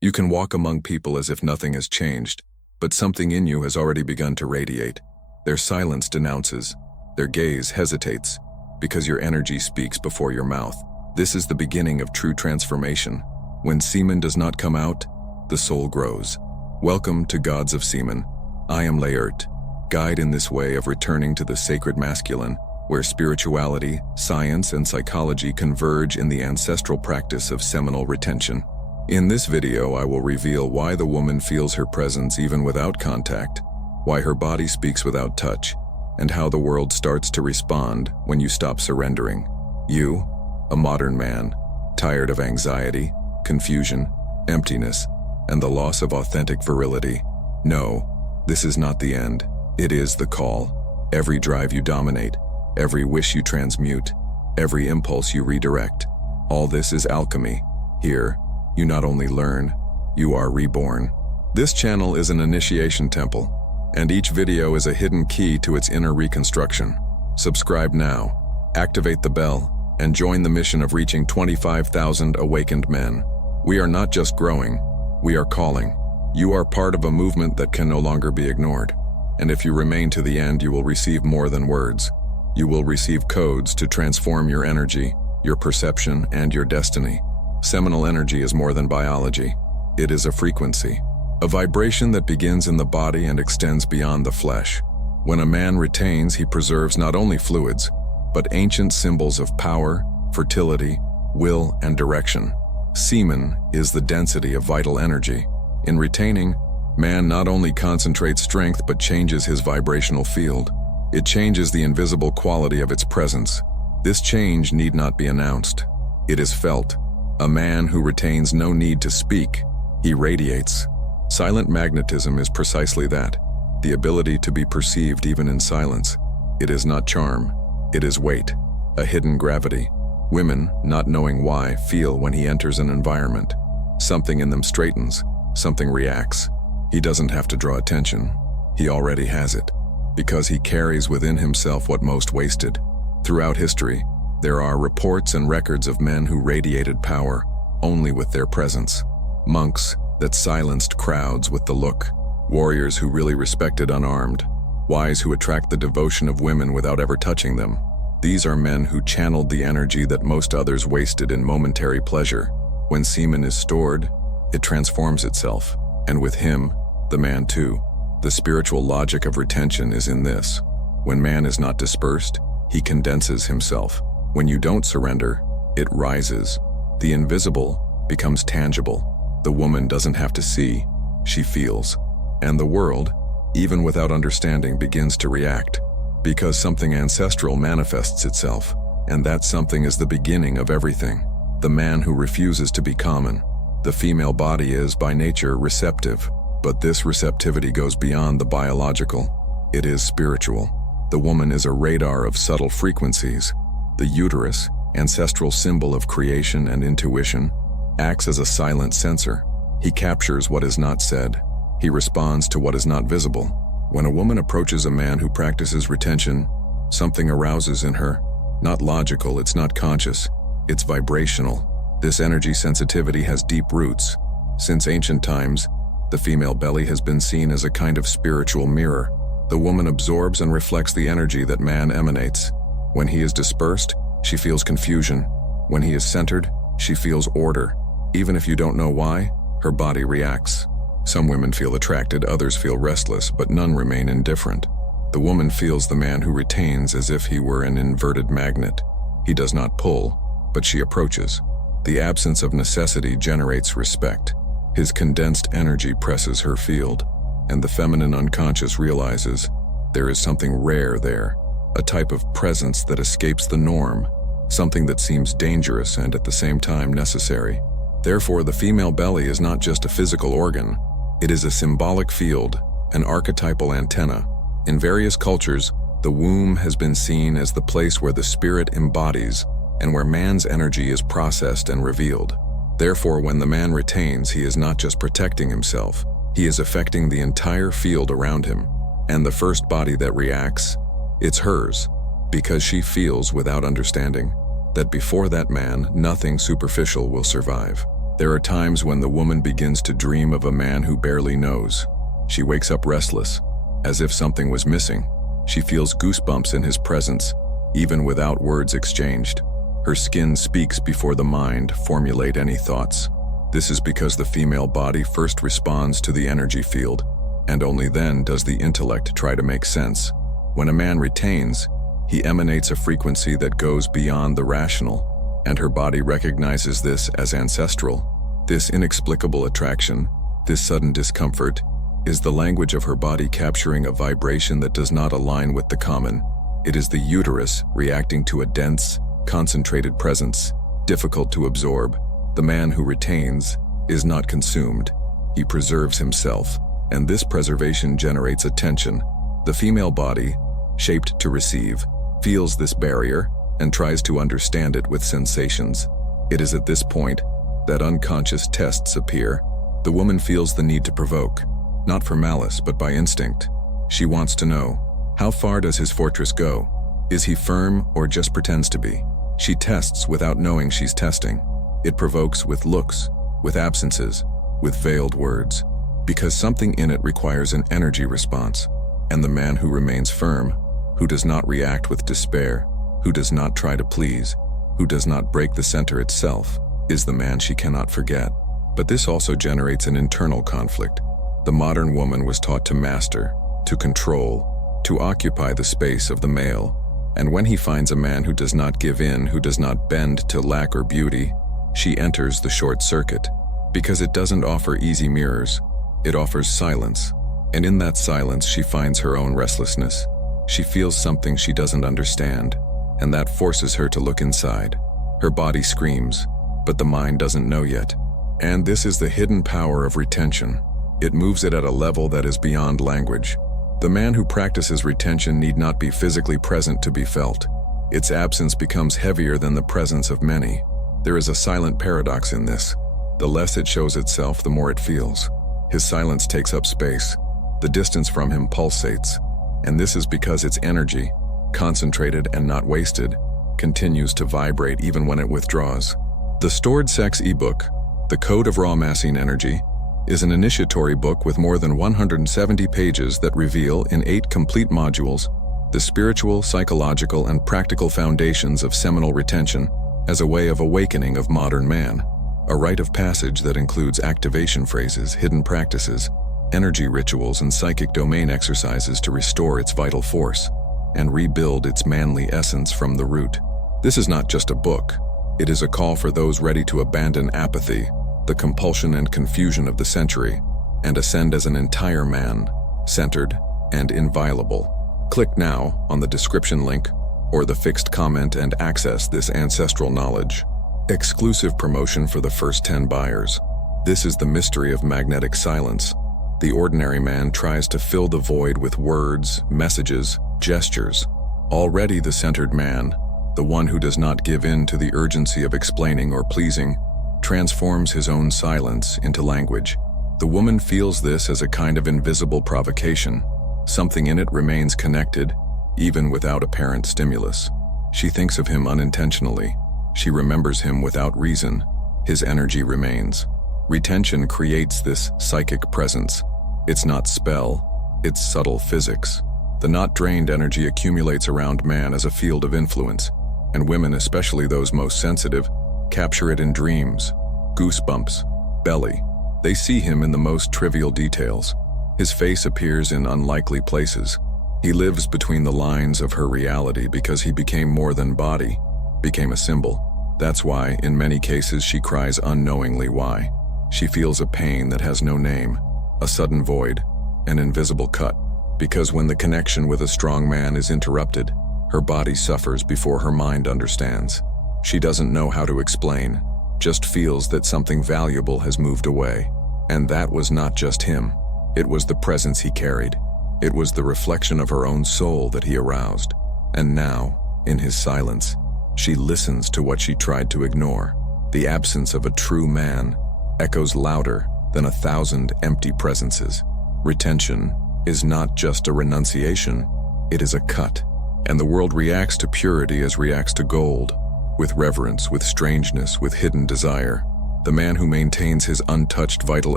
You can walk among people as if nothing has changed, but something in you has already begun to radiate. Their silence denounces, their gaze hesitates, because your energy speaks before your mouth. This is the beginning of true transformation. When semen does not come out, the soul grows. Welcome to Gods of Semen. I am shorturl, guide in this way of returning to the sacred masculine, where spirituality, science, and psychology converge in the ancestral practice of seminal retention. In this video, I will reveal why the woman feels her presence even without contact, why her body speaks without touch, and how the world starts to respond when you stop surrendering. You, a modern man, tired of anxiety, confusion, emptiness, and the loss of authentic virility. No, this is not the end. It is the call. Every drive you dominate, every wish you transmute, every impulse you redirect. All this is alchemy. Here, you not only learn, you are reborn. This channel is an initiation temple, and each video is a hidden key to its inner reconstruction. Subscribe now, activate the bell, and join the mission of reaching 25,000 awakened men. We are not just growing, we are calling. You are part of a movement that can no longer be ignored. And if you remain to the end, you will receive more than words. You will receive codes to transform your energy, your perception, and your destiny. Seminal energy is more than biology. It is a frequency, a vibration that begins in the body and extends beyond the flesh. When a man retains, he preserves not only fluids, but ancient symbols of power, fertility, will, and direction. Semen is the density of vital energy. In retaining, man not only concentrates strength but changes his vibrational field. It changes the invisible quality of its presence. This change need not be announced. It is felt. A man who retains no need to speak, he radiates. Silent magnetism is precisely that, the ability to be perceived even in silence. It is not charm, it is weight, a hidden gravity. Women, not knowing why, feel when he enters an environment. Something in them straightens, something reacts. He doesn't have to draw attention. He already has it, because he carries within himself what most wasted. Throughout history, there are reports and records of men who radiated power only with their presence. Monks that silenced crowds with the look. Warriors who really respected unarmed. Wise who attract the devotion of women without ever touching them. These are men who channeled the energy that most others wasted in momentary pleasure. When semen is stored, it transforms itself, and with him, the man too. The spiritual logic of retention is in this. When man is not dispersed, he condenses himself. When you don't surrender, it rises. The invisible becomes tangible. The woman doesn't have to see, she feels. And the world, even without understanding, begins to react. Because something ancestral manifests itself, and that something is the beginning of everything. The man who refuses to be common. The female body is, by nature, receptive, but this receptivity goes beyond the biological. It is spiritual. The woman is a radar of subtle frequencies. The uterus, ancestral symbol of creation and intuition, acts as a silent sensor. He captures what is not said. He responds to what is not visible. When a woman approaches a man who practices retention, something arouses in her. Not logical, it's not conscious, it's vibrational. This energy sensitivity has deep roots. Since ancient times, the female belly has been seen as a kind of spiritual mirror. The woman absorbs and reflects the energy that man emanates. When he is dispersed, she feels confusion. When he is centered, she feels order. Even if you don't know why, her body reacts. Some women feel attracted, others feel restless, but none remain indifferent. The woman feels the man who retains as if he were an inverted magnet. He does not pull, but she approaches. The absence of necessity generates respect. His condensed energy presses her field, and the feminine unconscious realizes there is something rare there. A type of presence that escapes the norm, something that seems dangerous and at the same time necessary. Therefore, the female belly is not just a physical organ, it is a symbolic field, an archetypal antenna. In various cultures, the womb has been seen as the place where the spirit embodies and where man's energy is processed and revealed. Therefore, when the man retains, he is not just protecting himself, he is affecting the entire field around him. And the first body that reacts, it's hers, because she feels without understanding that before that man, nothing superficial will survive. There are times when the woman begins to dream of a man who barely knows. She wakes up restless, as if something was missing. She feels goosebumps in his presence, even without words exchanged. Her skin speaks before the mind formulate any thoughts. This is because the female body first responds to the energy field, and only then does the intellect try to make sense. When a man retains, he emanates a frequency that goes beyond the rational, and her body recognizes this as ancestral. This inexplicable attraction, this sudden discomfort, is the language of her body capturing a vibration that does not align with the common. It is the uterus reacting to a dense, concentrated presence, difficult to absorb. The man who retains is not consumed. He preserves himself, and this preservation generates a tension. The female body, shaped to receive, feels this barrier and tries to understand it with sensations. It is at this point that unconscious tests appear. The woman feels the need to provoke, not for malice but by instinct. She wants to know, how far does his fortress go? Is he firm or just pretends to be? She tests without knowing she's testing. It provokes with looks, with absences, with veiled words, because something in it requires an energy response. And the man who remains firm, who does not react with despair, who does not try to please, who does not break the center itself, is the man she cannot forget. But this also generates an internal conflict. The modern woman was taught to master, to control, to occupy the space of the male. And when he finds a man who does not give in, who does not bend to lack or beauty, she enters the short circuit. Because it doesn't offer easy mirrors, it offers silence. And in that silence she finds her own restlessness. She feels something she doesn't understand, and that forces her to look inside. Her body screams, but the mind doesn't know yet. And this is the hidden power of retention. It moves it at a level that is beyond language. The man who practices retention need not be physically present to be felt. Its absence becomes heavier than the presence of many. There is a silent paradox in this. The less it shows itself, the more it feels. His silence takes up space. The distance from him pulsates. And this is because its energy, concentrated and not wasted, continues to vibrate even when it withdraws. The Stored Sex ebook, The Code of Raw Massing Energy, is an initiatory book with more than 170 pages that reveal, in 8 complete modules, the spiritual, psychological, and practical foundations of seminal retention as a way of awakening of modern man. A rite of passage that includes activation phrases, hidden practices, energy rituals, and psychic domain exercises to restore its vital force and rebuild its manly essence from the root. This is not just a book. It is a call for those ready to abandon apathy, the compulsion and confusion of the century, and ascend as an entire man, centered and inviolable. Click now on the description link or the fixed comment and access this ancestral knowledge. Exclusive promotion for the first 10 buyers. This is the mystery of magnetic silence. The ordinary man tries to fill the void with words, messages, gestures. Already the centered man, the one who does not give in to the urgency of explaining or pleasing, transforms his own silence into language. The woman feels this as a kind of invisible provocation. Something in it remains connected, even without apparent stimulus. She thinks of him unintentionally. She remembers him without reason. His energy remains. Retention creates this psychic presence. It's not spell, it's subtle physics. The not drained energy accumulates around man as a field of influence, and women, especially those most sensitive, capture it in dreams, goosebumps, belly. They see him in the most trivial details. His face appears in unlikely places. He lives between the lines of her reality because he became more than body, became a symbol. That's why, in many cases, she cries unknowingly why. She feels a pain that has no name, a sudden void, an invisible cut. Because when the connection with a strong man is interrupted, her body suffers before her mind understands. She doesn't know how to explain, just feels that something valuable has moved away. And that was not just him. It was the presence he carried. It was the reflection of her own soul that he aroused. And now, in his silence, she listens to what she tried to ignore. The absence of a true man echoes louder than 1,000 empty presences. Retention is not just a renunciation, it is a cut. And the world reacts to purity as reacts to gold, with reverence, with strangeness, with hidden desire. The man who maintains his untouched vital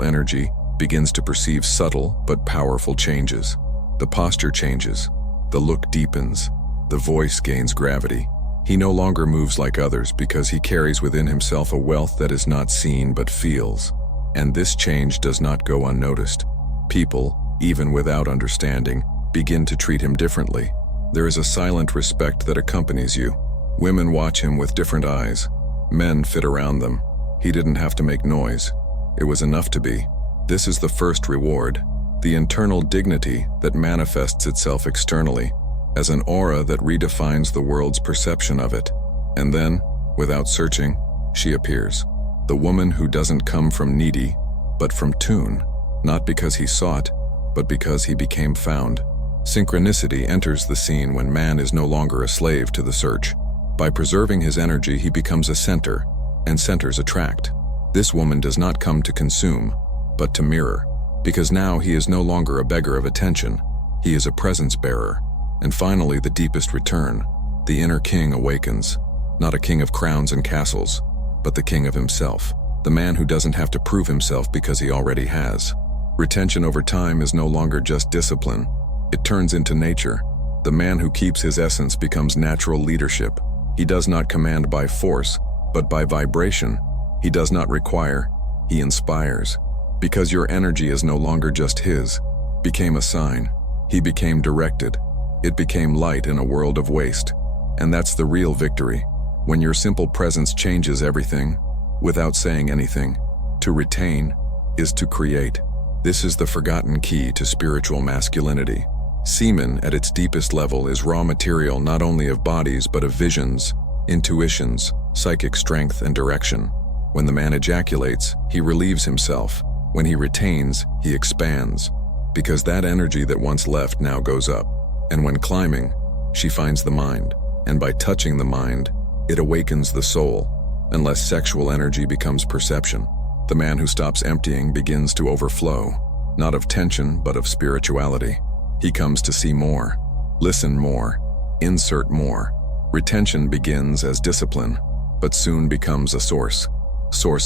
energy begins to perceive subtle but powerful changes. The posture changes, the look deepens, the voice gains gravity. He no longer moves like others because he carries within himself a wealth that is not seen but feels. And this change does not go unnoticed. People, even without understanding, begin to treat him differently. There is a silent respect that accompanies you. Women watch him with different eyes. Men fit around them. He didn't have to make noise. It was enough to be. This is the first reward, the internal dignity that manifests itself externally, as an aura that redefines the world's perception of it. And then, without searching, she appears. The woman who doesn't come from needy, but from tune, not because he sought, but because he became found. Synchronicity enters the scene when man is no longer a slave to the search. By preserving his energy, he becomes a center, and centers attract. This woman does not come to consume, but to mirror, because now he is no longer a beggar of attention, he is a presence bearer. And finally, the deepest return, the inner king awakens, not a king of crowns and castles, but the king of himself, the man who doesn't have to prove himself because he already has. Retention over time is no longer just discipline, it turns into nature. The man who keeps his essence becomes natural leadership. He does not command by force, but by vibration. He does not require, he inspires. Because your energy is no longer just his, became a sign. He became directed. It became light in a world of waste. And that's the real victory. When your simple presence changes everything, without saying anything. To retain is to create. This is the forgotten key to spiritual masculinity. Semen, at its deepest level, is raw material not only of bodies but of visions, intuitions, psychic strength, and direction. When the man ejaculates, he relieves himself. When he retains, he expands. Because that energy that once left now goes up. And when climbing, she finds the mind. And by touching the mind, it awakens the soul. Unless sexual energy becomes perception, the man who stops emptying begins to overflow, not of tension but of spirituality. He comes to see more, listen more, insert more. Retention begins as discipline, but soon becomes a source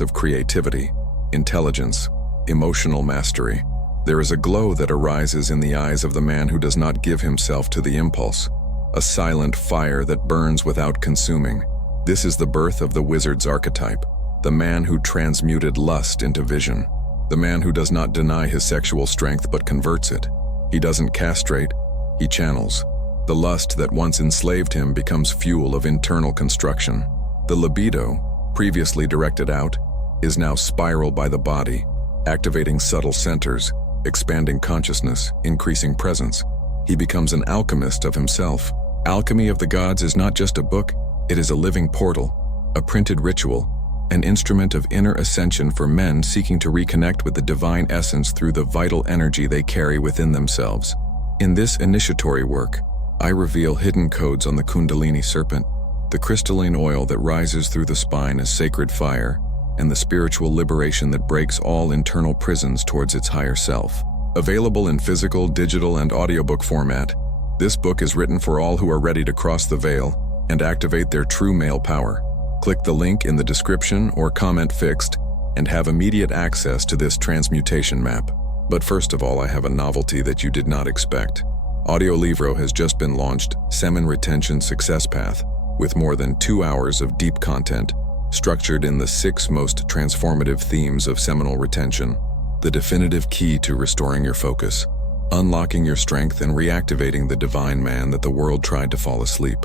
of creativity, intelligence, emotional mastery. There is a glow that arises in the eyes of the man who does not give himself to the impulse, a silent fire that burns without consuming. This is the birth of the wizard's archetype, the man who transmuted lust into vision, the man who does not deny his sexual strength but converts it. He doesn't castrate, he channels. The lust that once enslaved him becomes fuel of internal construction. The libido, previously directed out, is now spiraled by the body, activating subtle centers, expanding consciousness, increasing presence. He becomes an alchemist of himself. Alchemy of the Gods is not just a book, it is a living portal, a printed ritual, an instrument of inner ascension for men seeking to reconnect with the divine essence through the vital energy they carry within themselves. In this initiatory work, I reveal hidden codes on the Kundalini serpent, the crystalline oil that rises through the spine as sacred fire, and the spiritual liberation that breaks all internal prisons towards its higher self. Available in physical, digital, and audiobook format, this book is written for all who are ready to cross the veil and activate their true male power. Click the link in the description or comment fixed and have immediate access to this transmutation map. But first of all, I have a novelty that you did not expect. Audiolivro has just been launched, Semen Retention Success Path, with more than 2 hours of deep content, structured in the 6 most transformative themes of seminal retention, the definitive key to restoring your focus, unlocking your strength, and reactivating the divine man that the world tried to fall asleep.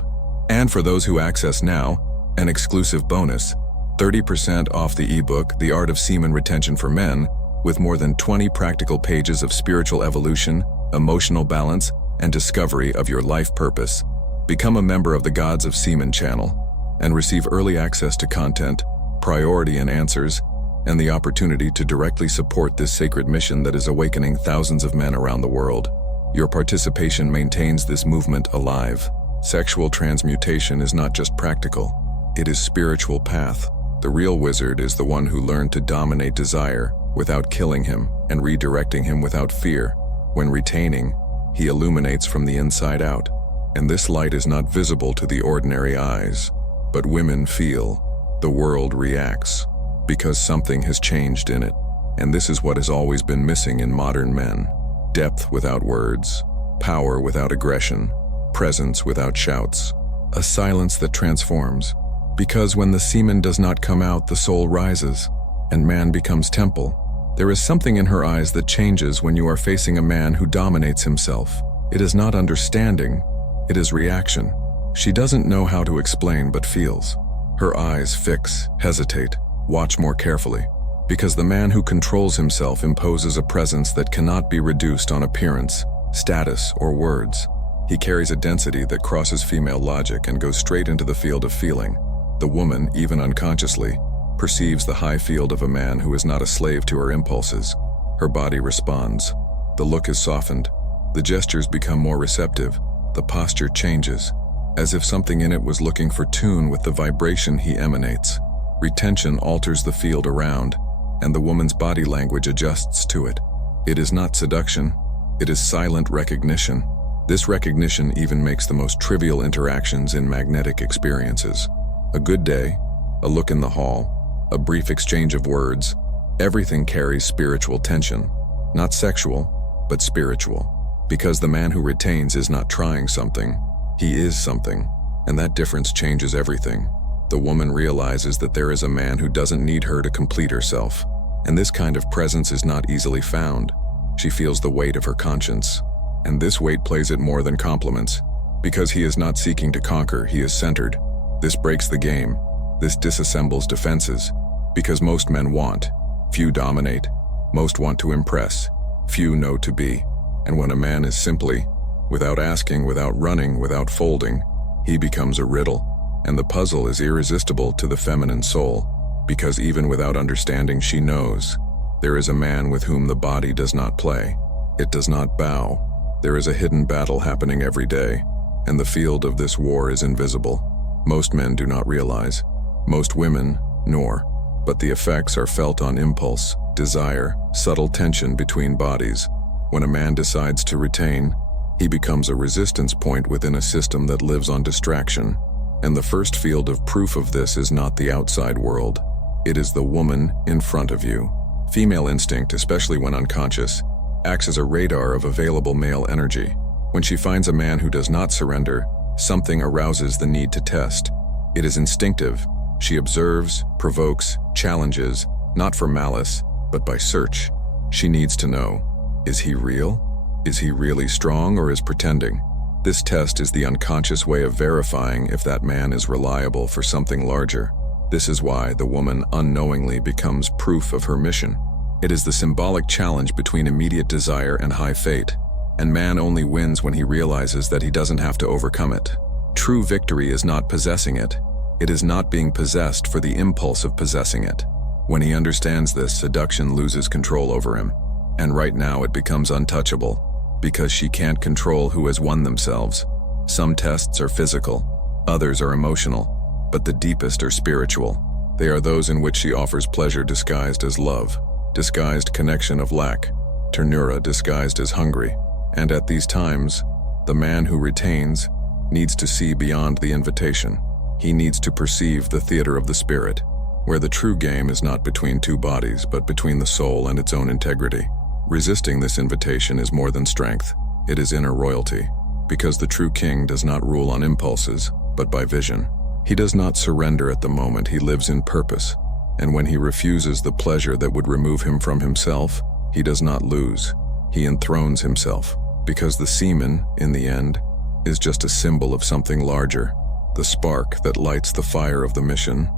And for those who access now, an exclusive bonus, 30% off the ebook, The Art of Semen Retention for Men, with more than 20 practical pages of spiritual evolution, emotional balance, and discovery of your life purpose. Become a member of the Gods of Semen channel and receive early access to content, priority in answers, and the opportunity to directly support this sacred mission that is awakening thousands of men around the world. Your participation maintains this movement alive. Sexual transmutation is not just practical, it is spiritual path. The real wizard is the one who learned to dominate desire without killing him and redirecting him without fear. When retaining, he illuminates from the inside out. And this light is not visible to the ordinary eyes, but women feel. The world reacts. Because something has changed in it. And this is what has always been missing in modern men. Depth without words, power without aggression, presence without shouts, a silence that transforms. Because when the semen does not come out, the soul rises, and man becomes temple. There is something in her eyes that changes when you are facing a man who dominates himself. It is not understanding, it is reaction. She doesn't know how to explain but feels. Her eyes fix, hesitate, watch more carefully. Because the man who controls himself imposes a presence that cannot be reduced on appearance, status, or words. He carries a density that crosses female logic and goes straight into the field of feeling. The woman, even unconsciously, perceives the high field of a man who is not a slave to her impulses. Her body responds. The look is softened. The gestures become more receptive. The posture changes, as if something in it was looking for tune with the vibration he emanates. Retention alters the field around, and the woman's body language adjusts to it. It is not seduction, it is silent recognition. This recognition even makes the most trivial interactions in magnetic experiences. A good day, a look in the hall, a brief exchange of words, everything carries spiritual tension. Not sexual, but spiritual. Because the man who retains is not trying something, he is something, and that difference changes everything. The woman realizes that there is a man who doesn't need her to complete herself, and this kind of presence is not easily found. She feels the weight of her conscience, and this weight plays it more than compliments. Because he is not seeking to conquer, he is centered. This breaks the game. This disassembles defenses. Because most men want, few dominate. Most want to impress, few know to be. And when a man is simply, without asking, without running, without folding, he becomes a riddle. And the puzzle is irresistible to the feminine soul, because even without understanding she knows. There is a man with whom the body does not play. It does not bow. There is a hidden battle happening every day, and the field of this war is invisible. Most men do not realize. Most women, nor. But the effects are felt on impulse, desire, subtle tension between bodies. When a man decides to retain, he becomes a resistance point within a system that lives on distraction. And the first field of proof of this is not the outside world. It is the woman in front of you. Female instinct, especially when unconscious, acts as a radar of available male energy. When she finds a man who does not surrender, something arouses the need to test. It is instinctive. She observes, provokes, challenges, not for malice, but by search. She needs to know, is he real? Is he really strong or is pretending? This test is the unconscious way of verifying if that man is reliable for something larger. This is why the woman unknowingly becomes proof of her mission. It is the symbolic challenge between immediate desire and high fate, and man only wins when he realizes that he doesn't have to overcome it. True victory is not possessing it. It is not being possessed for the impulse of possessing it. When he understands this, seduction loses control over him, and right now it becomes untouchable. Because she can't control who has won themselves. Some tests are physical, others are emotional, but the deepest are spiritual. They are those in which she offers pleasure disguised as love, disguised connection of lack, ternura disguised as hungry. And at these times, the man who retains needs to see beyond the invitation. He needs to perceive the theater of the spirit, where the true game is not between two bodies, but between the soul and its own integrity. Resisting this invitation is more than strength, it is inner royalty, because the true king does not rule on impulses, but by vision. He does not surrender at the moment, he lives in purpose, and when he refuses the pleasure that would remove him from himself, he does not lose, he enthrones himself, because the semen, in the end, is just a symbol of something larger, the spark that lights the fire of the mission,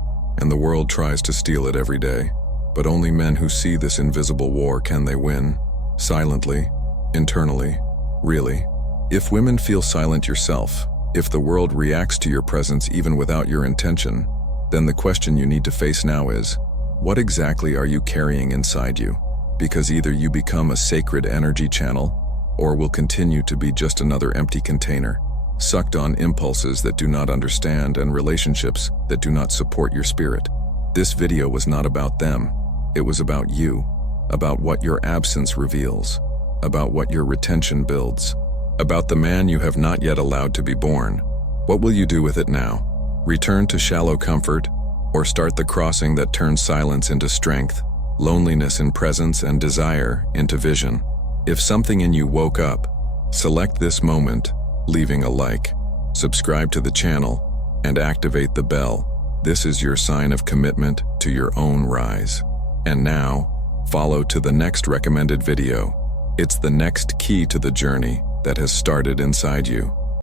and the world tries to steal it every day. But only men who see this invisible war can they win, silently, internally, really. If women feel silent yourself, if the world reacts to your presence even without your intention, then the question you need to face now is, what exactly are you carrying inside you? Because either you become a sacred energy channel, or will continue to be just another empty container, sucked on impulses that do not understand and relationships that do not support your spirit. This video was not about them. It was about you, about what your absence reveals, about what your retention builds, about the man you have not yet allowed to be born. What will you do with it now? Return to shallow comfort, Or start the crossing that turns silence into strength, loneliness in presence, and desire into vision. If something in you woke up, select this moment, leaving a like, subscribe to the channel, and activate the bell. This is your sign of commitment to your own rise. And now, follow to the next recommended video. It's the next key to the journey that has started inside you.